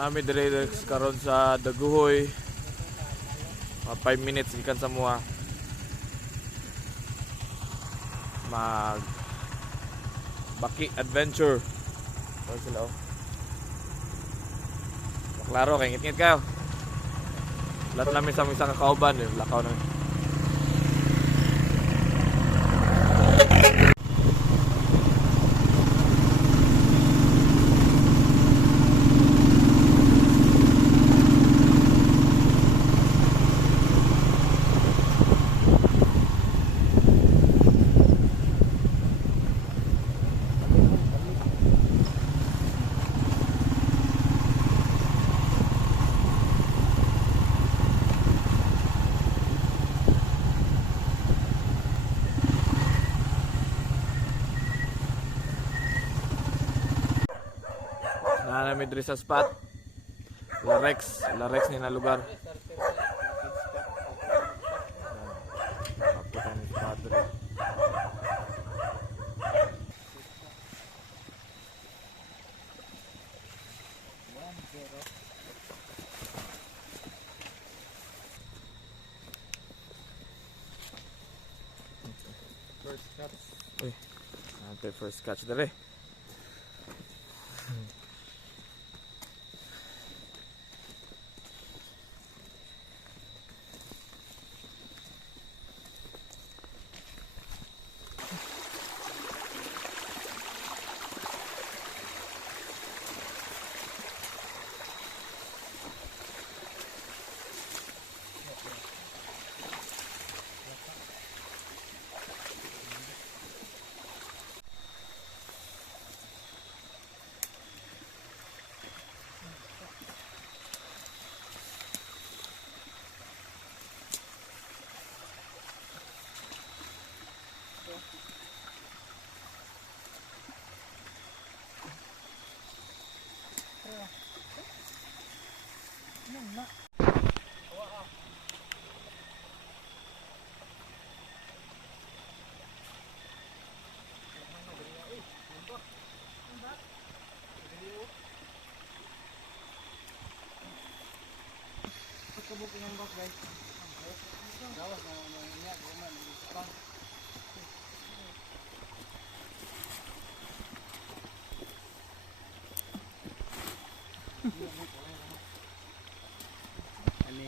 Ami dire karon sa Daguhoy. 5 minutes gikan sa mua. Mag Baki adventure. So sila oh. Klaro kay ngit-ngit kayo. Lahat namin sa isang kakauban eh, lakaw na. Namin diri sa spot. La Rex ni na lugar. First catch. Uy, ante first catch dere. Kabukin yung box guys. Gawas na niya, guman. Ani,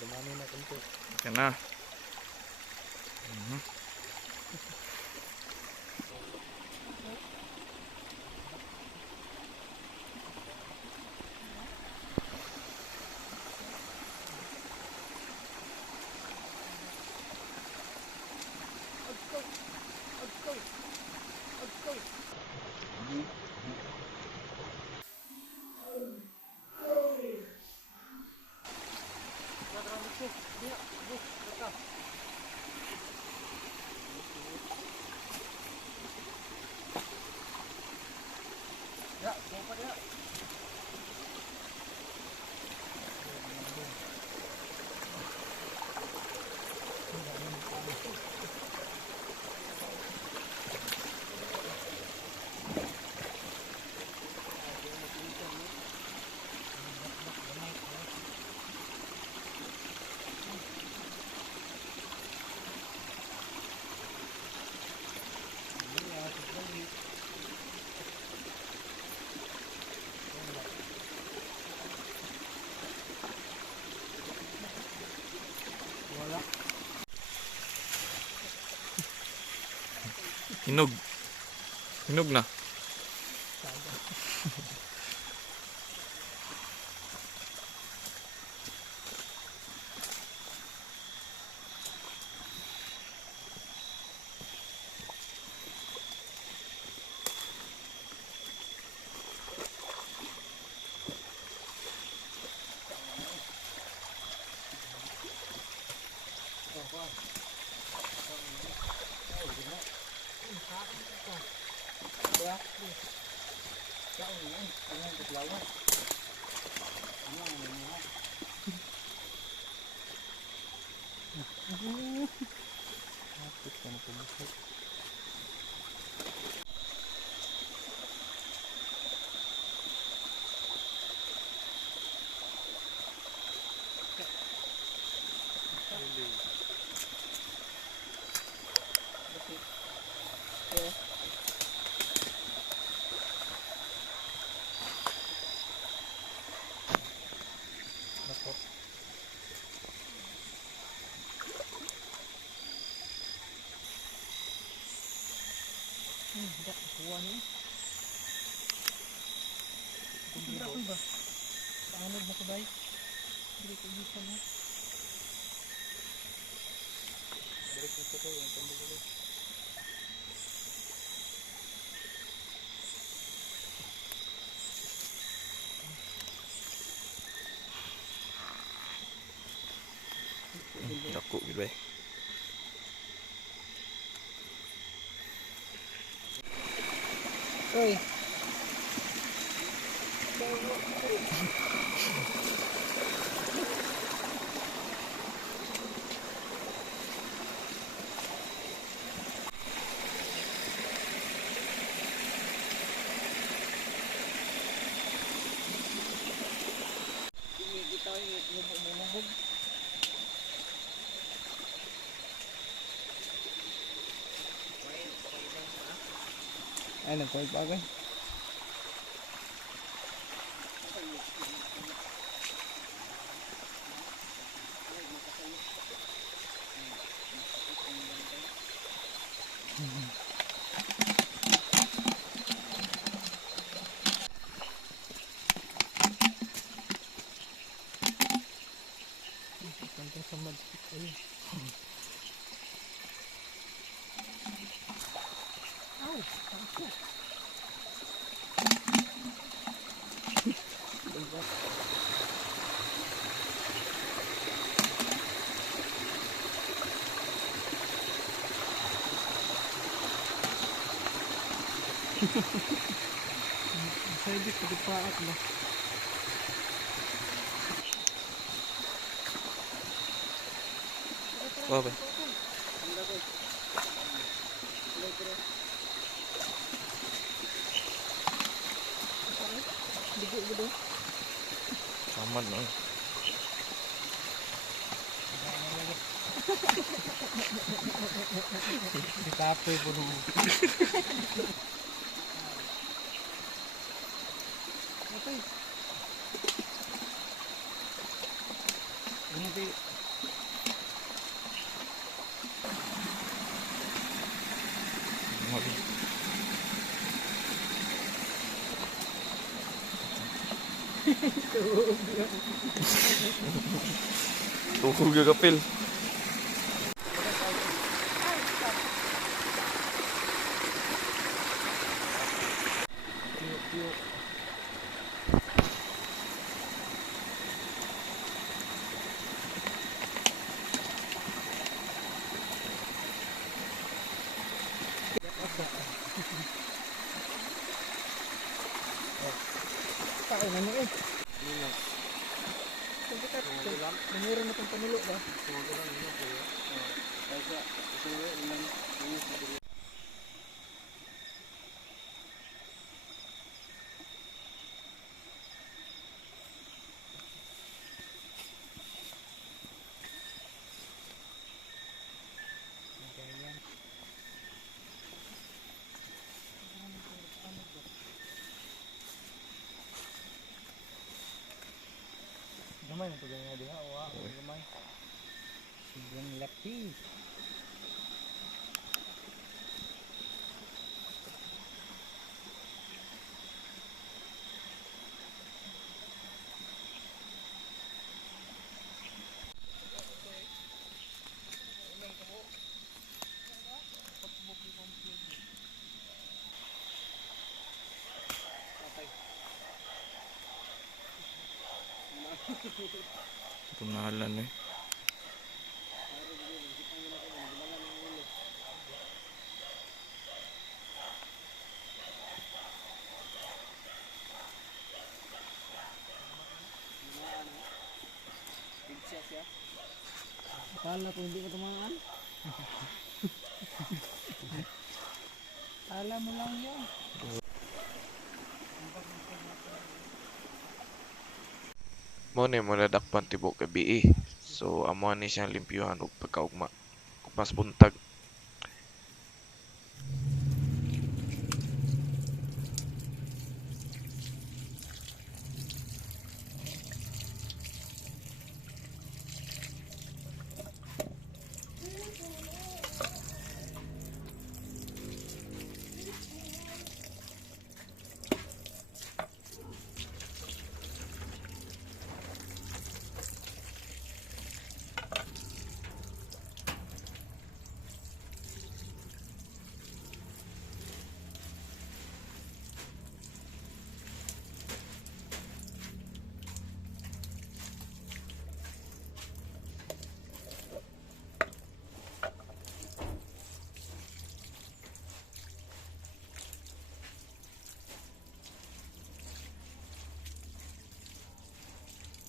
dumami na kunti. Yan na. Hinog. Hinog na. Kamu tunggu. Tidak kuah ni. Berapa ba? Paano mo kabay? Dili ko bisa na. Balik mo to yung pambulo. Dako gid bay. Oy. Kita ini ay nagkuhay pa agay. Kanto sa magpit ay. Ow, tangko. Saya di kedepan lah. Oh, bay. Aman no. Ditape po nung. Okay. Ini di Tuhog yung kapil. pakai nanya kita mengirim itong panulo ba? Gamay na ito ganyan diha. Wow, gamay. Sobrang laki. Tunalan eh. Akala ko hindi ko tumaan. Alam mo lang yan. Mo ni mo nadakpan tibok gabi eh. So amo ni siyang limpyuhan og pagkaugma. Kupas buntag.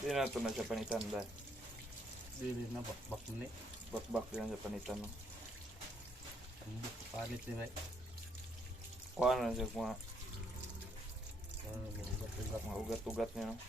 Di na ito na siya panitan dahil. Dili na bakbak mo ni. Bakbak yan siya panitan. No? Ang palit ni bay. Kuha na siya mga Ugat-ugat. ugat-ugat niya. No?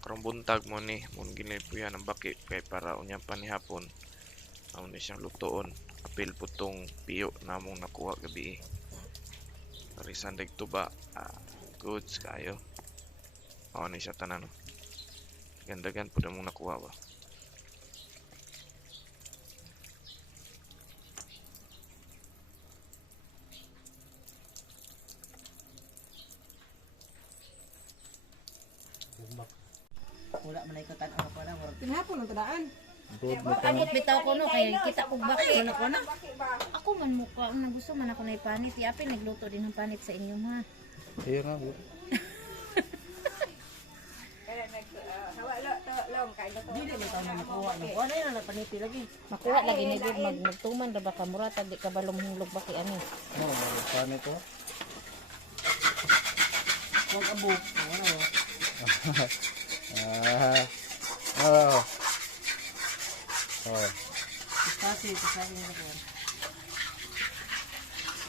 Karong buntag mo ni mong ginilipuyan ang baki kay para unyang panihapon amo ni siyang lutoon apil putong piyo namong nakuha gabi parisan dagtuba goods kayo amo ni siya tanan gandagan pud among nakuha ba Wala man ay katan ang pa na murag. Tinapon ang tadaan. Panit bitaw ko no kay kita kog baki na ko na. Ako man mukha ang gusto man ako na panit. Iapin nagluto din ng panit sa inyo ha. Iya nga bro. Kaya hawala long kay dato. Dili mo tayo makuha na. Wala na napaniti lagi. Makuha lagi ni gud magtuman ra ba ka murata di ka balong hinglog baki ani. No, paano ito? Wag abo. Wala wa. Oh. Oh. Kasi na ko.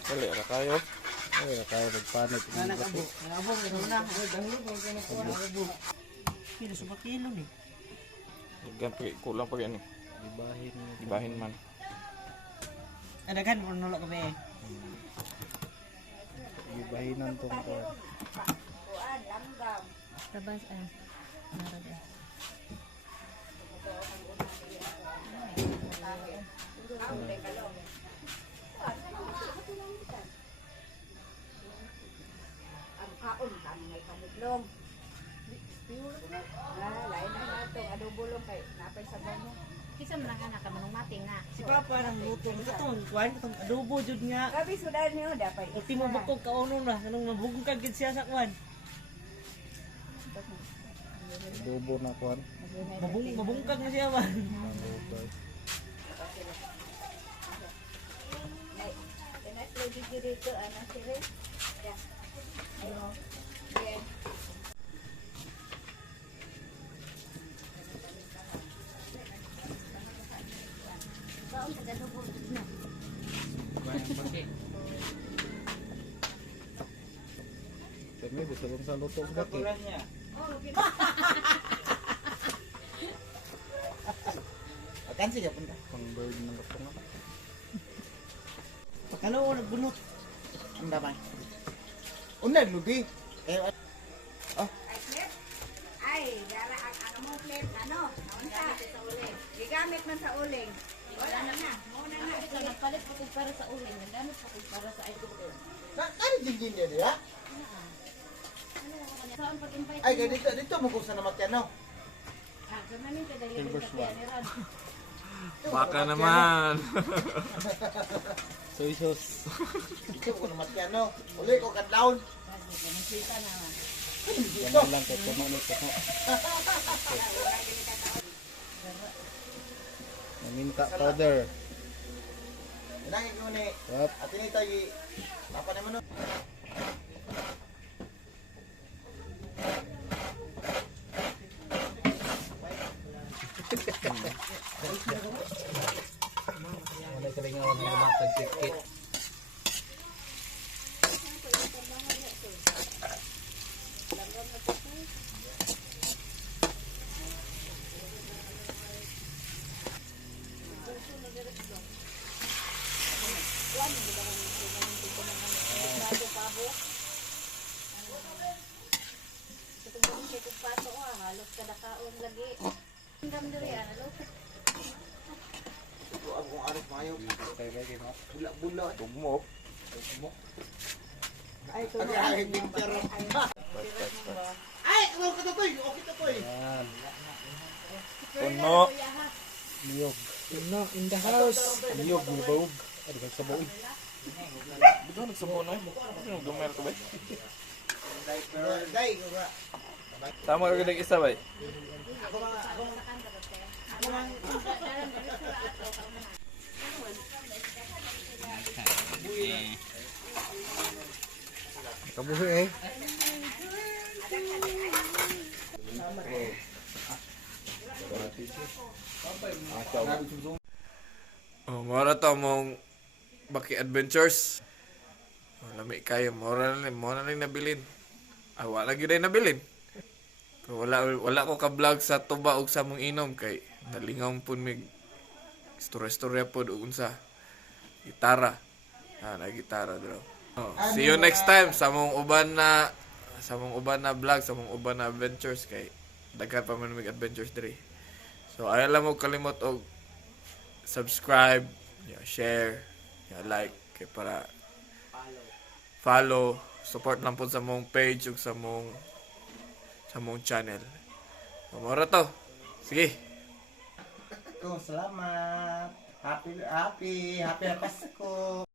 dali ra kayo Ay, kaya magpanit. Nana ka abo. Abo mo na. Dahil mo ka na ko na abo. Kilo sa kilo ni. gan kulang pa yan Ibahin. ibahin man Adagan mo nulo ka be. Ibahinan tong ko. Tabas narada. Ang kaon kami ngay kamudlong. Lain na nato adobo long kay napay sabaw mo. Kisa man nga ka manong mating na. Si Papa nang luto katong kwan katong adobo jud nga. Gabi sudan niyo dapay. Ultimo bukog kauno na kanang mabugong kag gid siya sa kwan. Adobo na kwan. Mabungkag na siya man. Tinatlo dito ana sire. Ya. Ayo. Bien. Baon sa gadugo na. Sabang sa luto ko baki. Akan sige punta. Pang bird ng kapong nga. Pakano ko nagbunot. Ang damay. Unay lubi. Eh Ay, flip. Ay, dara ang ano mo flip, ano? Naunsa sa uling. Gigamit man sa uling. Wala na. Muna na. Ito, nagpalit po para sa uling. Nagdamit po para sa idol. ano din dia dia? Saan pag-invite Ay dito mo kung sa namat yan no. Ah, kamanin ka dahil Silver sa Swan. pianiran. Baka naman. Soy sauce. Dito mo namat yan no. Uli ko kadlaon. Nakita na. Yan lang kay kumanot ko. Naminta powder. Nangi ko ni. Wap. At ini tayo. Apa naman no? Wala kalingawan ng mga tagtikit. Halos kada kaon lagi. Hanggang diri ano. Ito ako aris mayo. Kay mo. Bula. Tugmok. Ay ito na ay picture. Ay, ano ka to? Okay to toy. Yan. Puno. Niyog. No, in the house. Niyog ni baog. Ano ka sa baog? Dito nagsamo na. Ano gamay ka ba? Dai ko nga. Tama ka gid isa ba? Kabuhi eh. Oh, mora to mong Baki Adventures. Oh, lami kayo, mora na lang nabilin. Ah, wala gyud ay nabilin. Pero wala ko ka-vlog sa tuba ug sa mong inom kay nalingaw pud mig istorya pod ug unsa. Gitara. Ah, na gitara bro. Oh, see you next time sa mong uban na vlog, sa mong uban na adventures kay daghan pa man mig adventures diri. So ayaw lang mo kalimot og subscribe, share, like kay para follow, support lang po sa mong page ug sa mong channel. So, mora to. Sige. Salamat. Happy Pasko.